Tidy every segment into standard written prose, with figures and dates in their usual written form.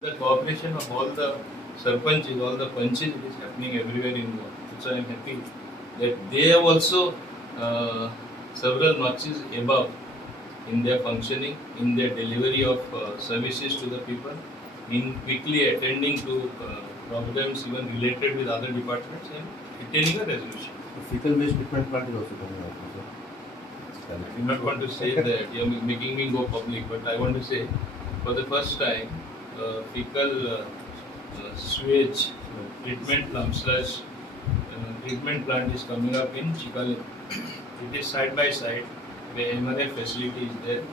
The cooperation of all the sarpanches, all the punches, it is happening everywhere in Goa. So I am happy that they have also several notches above in their functioning, in their delivery of services to the people, in quickly attending to problems even related with other departments and attaining a resolution. The fecal waste treatment plant is also coming up. I do not want to say that, you are making me go public, but I want to say for the first time, fecal sewage treatment treatment plant is coming up in Chikalim. It is side by side. The MRF facility is there.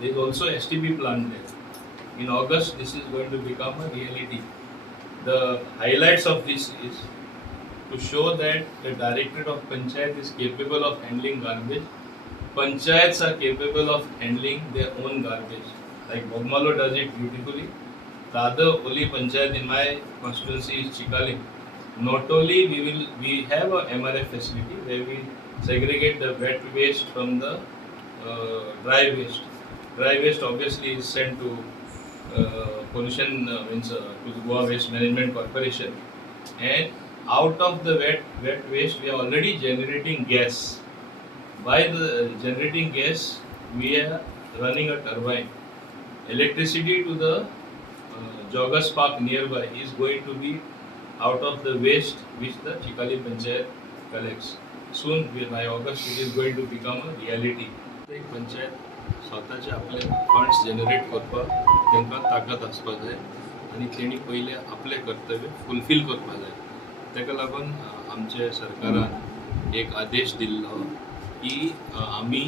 There is also STP plant there. In August, this is going to become a reality. The highlights of this is to show that the Directorate of Panchayat is capable of handling garbage. Panchayats are capable of handling their own garbage. Like Bogmalo does it beautifully. The other only Panchayat in my constituency is Chikalim. Not only we have a MRF facility where we segregate the wet waste from the dry waste. Dry waste obviously is sent to pollution to the Goa Waste Management Corporation, and out of the wet waste we are already generating gas. By the generating gas, we are running a turbine. Electricity to the joggers park nearby is going to be out of the waste which the Chikali Panchayat collects. Soon, by August, it is going to become a reality. एक पंचायत स्वतःचे आपले funds generate करपाक तांकां ताकद आसपाक जाय आनी तेणी पयले आपले कर्तव्य फुलफील करपाक जाय. ताका लागून आमच्या सरकारान एक आदेश दिल्लो की आमी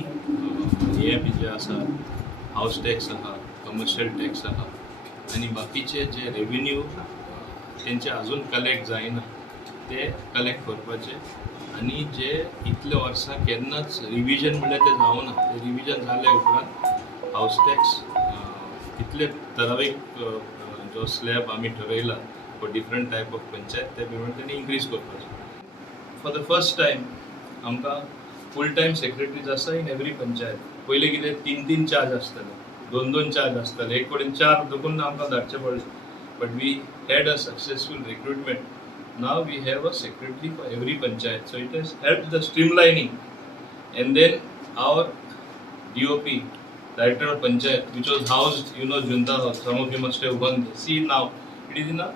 AIP जे आसा, हाऊस टॅक्स आहा, कमर्शियल टॅक्स आहा आनी बाकीचे जे रेव्हेन्यू तेंचे अजून कलेक्ट जायना ते कलेक्ट करपाचे आनी जे इतले वर्सां केन्नाच रिविजन म्हणल्यार ते जावना, ते रिविजन जाल्या उपरांत हाऊस टॅक्स इतले ठरावीक जो स्लॅब आमी ठरयला for different type of panchayat ते प्रमाणे तेणी इन्क्रीज करपाचे. फॉर द फर्स्ट टायम आमकां फूल टायम सेक्रेटरीज आसा इन एवरी पंचायत. पयलीं कितें 3 चार्ज आसताले, 2 चार्ज आसताले, एक कडेन 4 देखून आमकां धाडचे पडले. But we had a successful recruitment. Now we have a secretary for every panchayat, so it has helped the streamlining. And then our DOP, Director of Panchayat, which was housed, Junta House, some of you must have gone there. See now, it is in a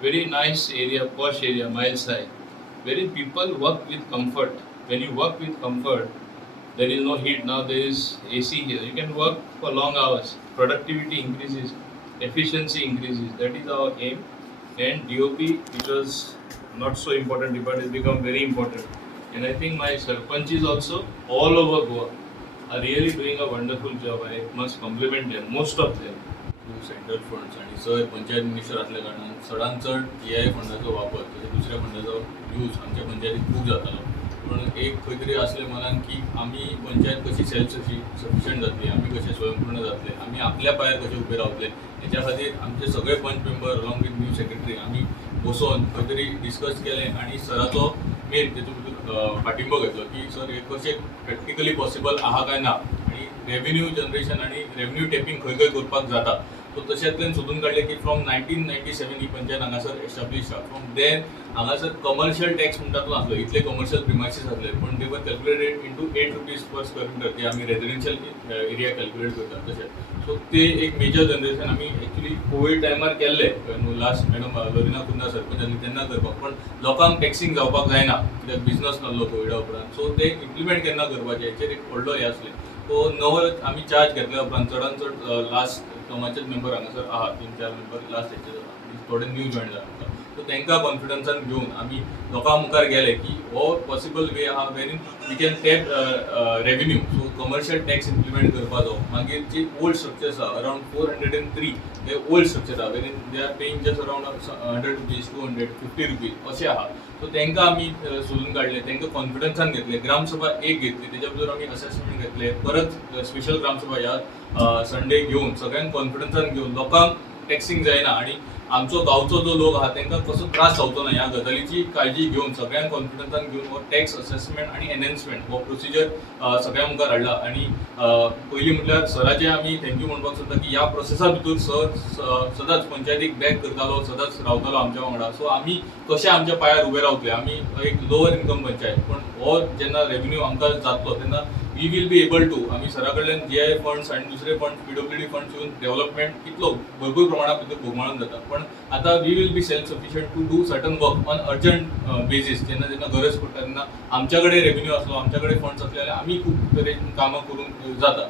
very nice area, posh area, miles high, wherein people work with comfort. When you work with comfort, there is no heat. Now there is AC here. You can work for long hours. Productivity increases, efficiency increases. That is our aim. And DOP, which was not so important department, has become very important. And I think my sarpanches also all over Goa are really doing a wonderful job. I must compliment them, most of them. Central funds आणि sir panchayat minister असल्या कारणान चडांत चड EI फंडाचो वापर तशेंच दुसऱ्या फंडाचो use आमच्या पंचायतीत खूब जातालो. पूण एक खंय तरी आसलें मनान की आमी पंचायत कशी सेल्फ सफिशियंट जातली, आमी कशे स्वयंपूर्ण जातले, आमी आपल्या पांयार कशे उबे रावतले, हेच्या खातीर आमचे सगळे पंच member along with new secretary आमी बसोन खंय तरी डिस्कस केलें आनी सराचो मेन तेतूंत पाठिंबो घेतलो की सर हे कशें प्रॅक्टिकली पॉसिबल आहा काय ना आनी रेव्हेन्यू जनरेशन आनी रेव्हेन्यू टॅपिंग खंय खंय करपाक जाता. सो तशेंतल्यान सोदून काडलें की फ्रॉम 1997 ही पंचायत हांगासर एस्टाब्लीश आसा. फ्रॉम देन हांगासर कमर्शियल टॅक्स म्हणटा तो नासलो, इतले कमर्शियल प्रिमायसीस आसले, पण they were calculated into 8 rupees per square metre. ते आमी रेजिडेन्शियल एरिया कॅल्क्युलेट करतात तशें. सो ते एक मेजर जनरेशन आमी एक्चुली कोवीड टायमार केल्ले. लास्ट मॅडम लोरिना कुंदा सरपंच आसली तेन्ना करपाक, पण लोकांक टॅक्सींग जावपाक जायना कित्याक बिझनस नासलो कोविडा उपरांत. सो ते इम्प्लिमेंट केन्ना करपाचें हेचेर एक व्हडलो हे आसलें. तो नवो आमी चार्ज घेतल्या उपरांत चडांत चड लास्ट टर्माचेच मेंबर हांगासर आहा, 3-4 मेंबर लास्ट हेचे थोडे न्यू जॉईन जाला. सो तांकां कॉन्फिडन्सान घेवन आमी लोकां मुखार गेले की हो पॉसिबल वे आहा वेरीन we can tap revenue. So commercial tax implement करपाचो. मागीर जे ओल्ड स्ट्रक्चर्स आहा अरावंड 403 ते ओल्ड स्ट्रक्चर आहा वेरीन they are paying just around 100 rupees 250 rupees अशें आहा. सो तांकां आमी सोदून काडले, तांकां कॉन्फिडन्सान घेतले. ग्रामसभा एक घेतली, तेच्या भितर आमी असेसमेंट घेतले. परत स्पेशल ग्रामसभा ह्या संडे घेवन सगळ्यांक कॉन्फिडन्सान घेवन लोकांक टॅक्सिंग जायना आणि आमचो गांवचो जो लोक आहा तांकां कसो त्रास जावचो ना ह्या गजालीची काळजी घेवन सगळ्यांक कॉन्फिडन्सान घेवन हो टॅक्स असेसमेंट आणि एनहान्समेंट हो प्रोसिजर सगळ्या मुखार हाडला आणि पयलीं म्हटल्यार सराचे आमी थँक्यू म्हणपाक सोदता की ह्या प्रोसेसा भितर सर सदांच पंचायतीक बॅक करतालो सदांच रावतालो आमच्या वांगडा सो आमी कशे आमच्या पांयार उबे रावतले आमी एक लोवर इनकम पंचायत पण हो जेन्ना रेव्हेन्यू आमकां जातलो तेन्ना we will be able to आमी सरा कडल्यान GI फंड्स आनी दुसरे फंड PWD फंड्स येवन डेव्हलपमेंट कितलो भरपूर प्रमाणात भितर बोगमाळोन जाता पण आता we will be self sufficient to do certain work on urgent basis जेन्ना गरज पडटा तेन्ना आमच्या कडेन रेव्हेन्यू आसलो आमच्या कडेन फंड्स असले जाल्यार आमी खूब तरेन कामां करूंक जाता